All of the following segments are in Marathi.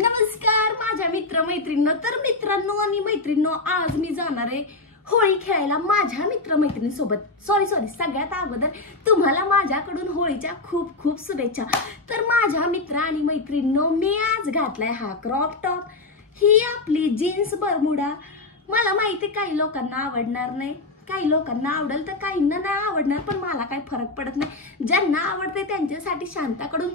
नमस्कार माझ्या मित्रमैत्रिणींनो। तर मित्रांनो आणि मैत्रिणींनो, आज मी जाणार आहे होळी खेळायला माझ्या मित्रमैत्रिणींसोबत। सॉरी सगळ्यात अगोदर तुम्हाला माझ्याकडून होळीच्या खूप खूप शुभेच्छा। तर माझ्या मित्र आणि मैत्रिणींनो, मी आज घातलाय हा क्रॉप टॉप, ही आपली जीन्स बरमुडा। मला माहिती काही लोकांना आवडणार नाही, काही लोकांना आवडेल तर काहींना नाही आवडणार, पण मला काही फरक पडत नाही। ज्यांना आवडते त्यांच्यासाठी शांताकडून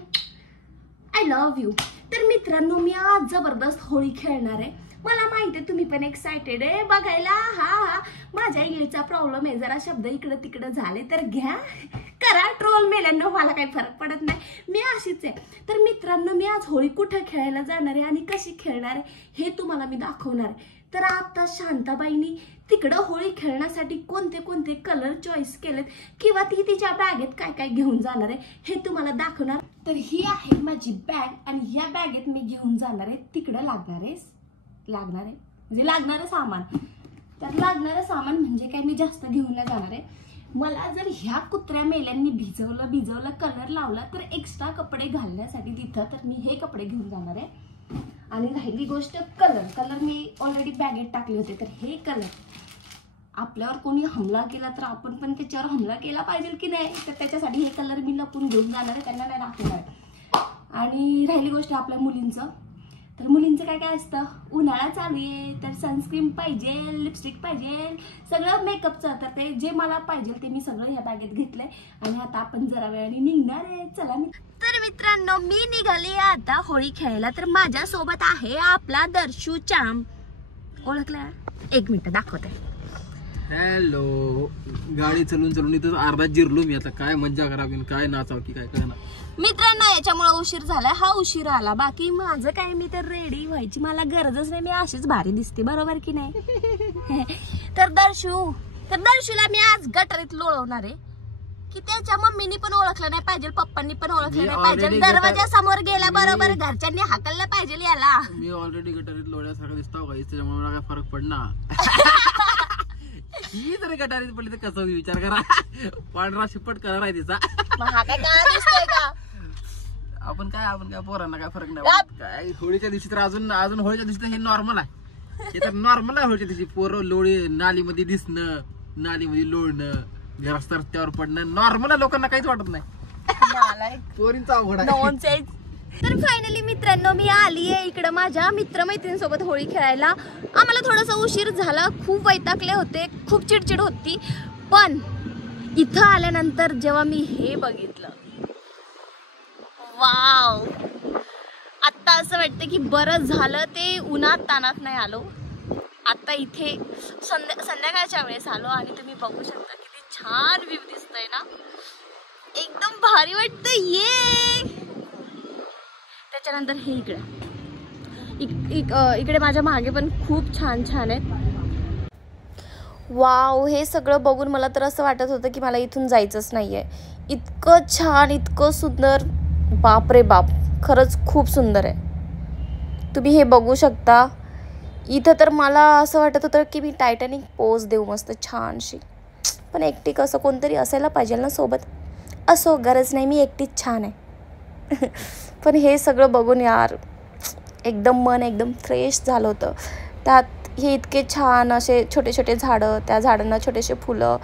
आय लव्ह यू। तर मित्रांनो, मी आज जबरदस्त होळी खेळणार आहे। मला माहिती आहे तुम्ही पण एक्साइटेड आहे बघायला। हा माझ्या इंग्लिशचा प्रॉब्लेम आहे, जरा शब्द इकडे तिकडे झाले तर घ्या, करा ट्रोल, मेल्यांना मला काही फरक पडत नाही, मी अशीच आहे। तर मित्रांनो, मी आज होळी कुठे खेळायला जाणार आहे आणि कशी खेळणार आहे हे तुम्हाला मी दाखवणार आहे। तर आता शांताबाईंनी तिकडे होळी खेळण्यासाठी कोणते कोणते कलर चॉईस केलेत किंवा ती तिच्या बॅगेत काय काय घेऊन जाणार आहे हे तुम्हाला दाखवणार। तर ही आहे माझी बॅग आणि या बॅगेत मी घेऊन जाणार आहे तिकडे लागणारे सामान। तर लागणारे सामान म्हणजे काय, मी जास्त घेऊन नाही जाणार आहे। मला जर ह्या कुत्र्या मेल्यांनी भिजवलं कलर लावला तर एक्स्ट्रा कपडे घालण्यासाठी तिथं, तर मी हे कपडे घेऊन जाणार आहे। आणि राहिली गोष्ट कलर मी ऑलरेडी बॅगेत टाकले होते। तर हे कलर आपल्यावर कोणी हमला केला तर आपण पण त्याच्यावर हमला केला पाहिजे की नाही, तर त्याच्यासाठी हे कलर मी लपून घेऊन जाणार आहे, त्यांना नाही दाखवणार। आणि राहिली गोष्ट आपल्या मुलींचं, तर मुलींचं काय काय असतं, उन्हाळा चालू आहे तर सनस्क्रीन पाहिजे, लिपस्टिक पाहिजे, सगळं मेकअपचं। तर ते जे मला पाहिजे ते मी सगळं ह्या बॅगेत घेतलंय आणि आता आपण जरा वेळाने निघणार आहे। चला तर मित्रांनो, मी निघाली आता होळी खेळायला। तर माझ्या सोबत आहे आपला दर्शू चाम, ओळखला? एक मिनिट दाखवते। हॅलो, गाडी चलून इथं अर्धा जिरलो मी, आता काय मज्जा करावी काय नाचाव की काय कळना। मित्रांनो, याच्यामुळे उशीर झाला, हा उशीर आला, बाकी माझं काय, मी तर रेडी व्हायची मला गरजच नाही, मी अशीच भारी दिसते, बरोबर की नाही? तर दर्शूला मी आज गटारीत लोळवणार आहे की त्याच्या मम्मीनी पण ओळखलं नाही पाहिजे, पप्पांनी पण ओळखलं नाही पाहिजे, दरवाजा समोर गेल्या बरोबर घरच्यांनी हाकललं पाहिजे याला। मी ऑलरेडी गटारीत लोळल्यासारखं दिसतो का, त्याच्यामुळे मला काय फरक पडणार। ही जरी गटारीत पडली तर कसं विचार करा, पांढरा शिपट कलर आहे तिचा। आपण काय पोरांना काय फरक नाही काय। होळीच्या दिवशी तर अजून होळीच्या दिवशी तर हे नॉर्मल आहे, हे तर नॉर्मल आहे। होळीच्या दिवशी पोरं लोळी नालीमध्ये दिसणं, नालीमध्ये लोळणं, घरात रस्त्यावर पडणं नॉर्मल आहे, लोकांना काहीच वाटत नाही। पोरींचा अवघड आहे। तर फायनली मित्रांनो, मी आली आहे इकडे माझ्या मित्रमैत्रिणींसोबत होळी खेळायला। आम्हाला थोडासा उशीर झाला, खूप वैतागले होते, खूप चिडचिड होती, पण इथं आल्यानंतर जेव्हा मी हे बघितलं, वाव, आता असं वाटतं की बरं झालं ते उन्हात तानात नाही आलो, आता इथे संध्याकाळच्या वेळेस आलो आणि तुम्ही बघू शकता किती छान व्ह्यू दिसतोय ना, एकदम भारी वाटतं। ये त्याच्यानंतर हे इकडे माझ्या मागे पण खूप छान छान आहेत। वाव, हे सगळं बघून मला तर असं वाटत होतं की मला इथून जायचंच नाहीये, इतकं छान, इतकं सुंदर, बाप रे बाप, खरंच खूप सुंदर आहे। तुम्ही हे बघू शकता, इथं तर मला असं वाटत होतं की मी टायटॅनिक पोज देऊ मस्त छानशी, पण एकटी कसं कोणतरी असायला पाहिजे ना सोबत। असो, गरज नाही, मी एकटीच छान आहे। पण हे सगळं बघून यार एकदम मन एकदम फ्रेश झालं होतं। त्यात हे इतके छान असे छोटे छोटे झाडं, त्या झाडांना छोटेसे फुलं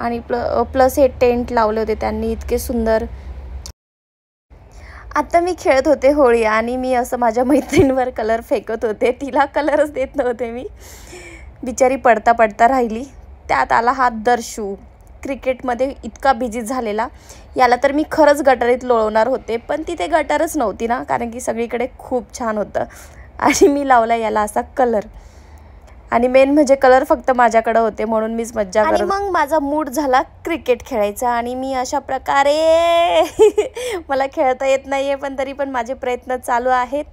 आणि प्लस हे टेंट लावले होते त्यांनी, इतके सुंदर। आता मी खेळत होते होळी आणि मी असं माझ्या मैत्रिणीवर कलर फेकत होते, तिला कलरच देत नव्हते मी, बिचारी पडता पडता राहिली। त्यात आला हा दर्शू, क्रिकेटमध्ये इतका बिझी झालेला, याला तर मी खरंच गटारीत लोळवणार होते, पण तिथे गटारच नव्हती ना, कारण की सगळीकडे खूप छान होतं आणि मी लावला याला असा कलर, आणि मेन म्हणजे कलर फक्त माझ्याकडे होते म्हणून मीच मज्जा करत। मग माझा मूड झाला क्रिकेट खेळायचा आणि मी अशा प्रकारे मला खेळता येत नाहीये, पण तरी पण माझे प्रयत्न चालू आहेत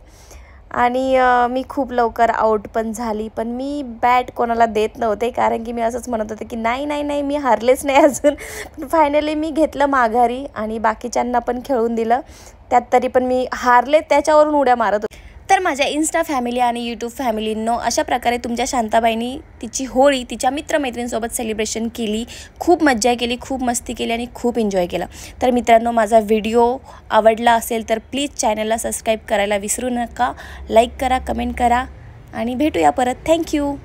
आणि मी खूप लवकर आउट पण झाली, पण मी बॅट कोणाला देत नव्हते कारण की मी असंच म्हणत होते की नाही मी हारलेच नाही अजून। पण फायनली मी घेतलं माघारी आणि बाकीच्यांना पण खेळून दिलं, त्यात तरी पण मी हारले, त्याच्यावरून उड्या मारत होते। तर तर माझ्या इन्स्टा फॅमिली आणि यूट्यूब फॅमिलींनो, अशा प्रकारे तुमच्या शांताबाईंनी तिची होळी तिच्या मित्रमैत्रिणींसोबत सेलिब्रेशन केली. खूप मज्जा केली, खूप मस्ती केली आणि खूप एन्जॉय केला. तर मित्रांनो, माझा व्हिडिओ आवडला असेल तर प्लीज चॅनलला सबस्क्राईब करायला विसरू नका. लाईक करा, कमेंट करा आणि भेटूया परत. थँक्यू.